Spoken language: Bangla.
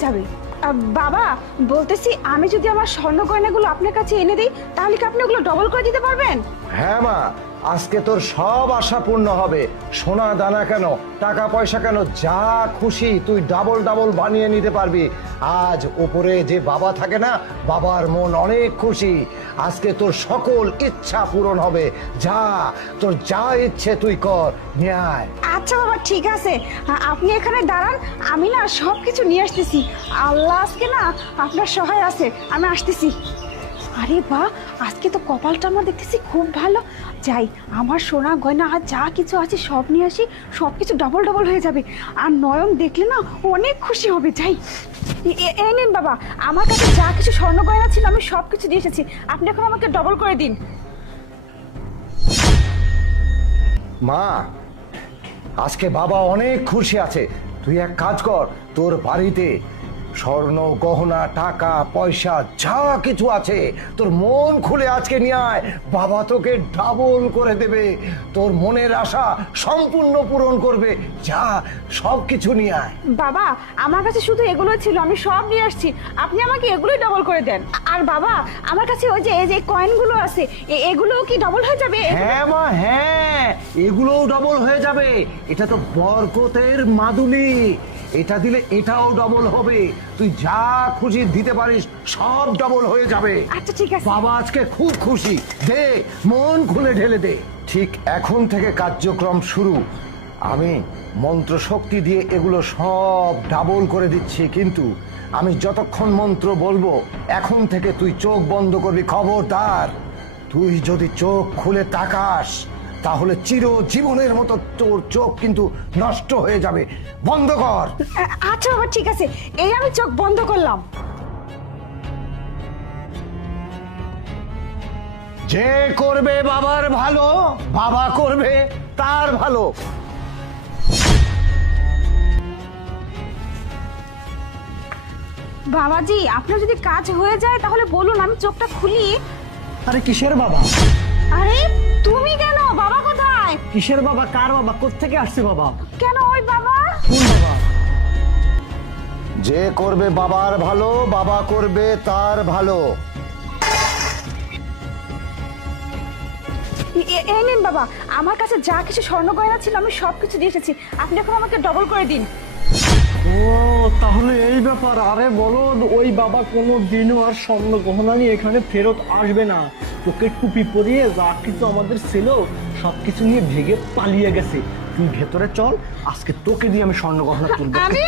হয়ে যাবে। বাবা বলতেছি, আমি যদি আমার স্বর্ণ গয়নাগুলো আপনার কাছে এনে দিই তাহলে কি আপনি ওগুলো ডবল করে দিতে পারবেন? হ্যাঁ মা, আজকে তোর সব আশা পূর্ণ হবে। সোনা দানা কেন, টাকা পয়সা কেন, যা খুশি তুই ডাবল ডাবল বানিয়ে নিতে পারবি। আজ উপরে যে বাবা থাকে না, বাবার মন অনেক খুশি। আজকে তোর সকল ইচ্ছা পূরণ হবে। যা, তোর যা ইচ্ছে তুই কর, নিয়ে আয়। আচ্ছা বাবা, ঠিক আছে, আপনি এখানে দাঁড়ান, আমি না সব কিছু নিয়ে আসতেছি। আল্লাহ আজকে না আপনার সহায় আছে, আমি আসতেছি। আরে বাহ, আজকে তো কপালটা আমার দেখতেছি খুব ভালো। যাই, আমার সোনা গয়না আর যা কিছু আছে সব নিয়ে আসি, সব কিছু ডবল ডবল হয়ে যাবে। আর নয়ন দেখলে না অনেক খুশি হবে। যাই, এই নিন বাবা, আমার কাছে যা কিছু স্বর্ণ গয়না ছিল আমি সব কিছু দিয়ে এসেছি, আপনি এখন আমাকে ডবল করে দিন। মা, আজকে বাবা অনেক খুশি আছে। তুই এক কাজ কর, তোর বাড়িতে স্বর্ণ গহনা টাকা পয়সা যা কিছু আছে তোর মন খুলে আজকে নিয়ে আয়। বাবা তোকে ডাবল করে দেবে, তোর মনের আশা সম্পূর্ণ পূরণ করবে। যা, সব কিছু নিয়ে আয়। বাবা, আমার কাছে শুধু এগুলোই ছিল, আমি সব নিয়ে আসছি, আপনি আমাকে এগুলোই ডবল করে দেন। আর বাবা, আমার কাছে ওই যে এই যে কয়েনগুলো আছে, এগুলোও কি ডবল হয়ে যাবে? হ্যাঁ মা, হ্যাঁ, এগুলোও ডবল হয়ে যাবে। এটা তো বরকতের মাদুলি, এটা দিলে এটাও ডবল হবে। তুই যা খুশি দিতে পারিস সব ডবল হয়ে যাবে। আচ্ছা ঠিক আছে। বাবা আজকে খুব খুশি, দে, মন খুলে ঢেলে দে। ঠিক এখন থেকে কার্যক্রম শুরু। আমি মন্ত্র শক্তি দিয়ে এগুলো সব ডাবল করে দিচ্ছি, কিন্তু আমি যতক্ষণ মন্ত্র বলবো এখন থেকে তুই চোখ বন্ধ করবি। খবরদার, তুই যদি চোখ খুলে তাকাস তাহলে চিরজীবনের মতো তোর চোখ কিন্তু নষ্ট হয়ে যাবে। বন্ধ কর। আচ্ছা বাবা, ঠিক আছে, এই আমি চোখ বন্ধ করলাম। যে করবে বাবার ভালো, বাবা করবে তার ভালো। বাবাজি, আপনার যদি কাজ হয়ে যায় তাহলে বলুন, আমি চোখটা খুলি। আরে কিসের বাবা? আরে তুমি কেন? বাবা কোথায়? কিসের বাবা? কার বাবা? কোত্থেকে আসছে বাবা? কেন ওই বাবা? কোন বাবা? যে করবে বাবার ভালো, বাবা করবে তার ভালো। এই নিন বাবা, আমার কাছে যা কিছু স্বর্ণ গয়না ছিল আমি সব কিছু দিয়ে এসেছি, আপনি এখন আমাকে ডবল করে দিন। ও তাহলে এই ব্যাপার। আরে বলো, ওই বাবা কোনো দিনও আর স্বর্ণ গহনা নিয়ে এখানে ফেরত আসবে না। তোকে টুপি পরিয়ে যা কিছু আমাদের ছিল সবকিছু নিয়ে ভেগে পালিয়ে গেছে। তুই ভেতরে চল, আজকে তোকে দিয়ে আমি স্বর্ণ গহনা তুলবো। আমি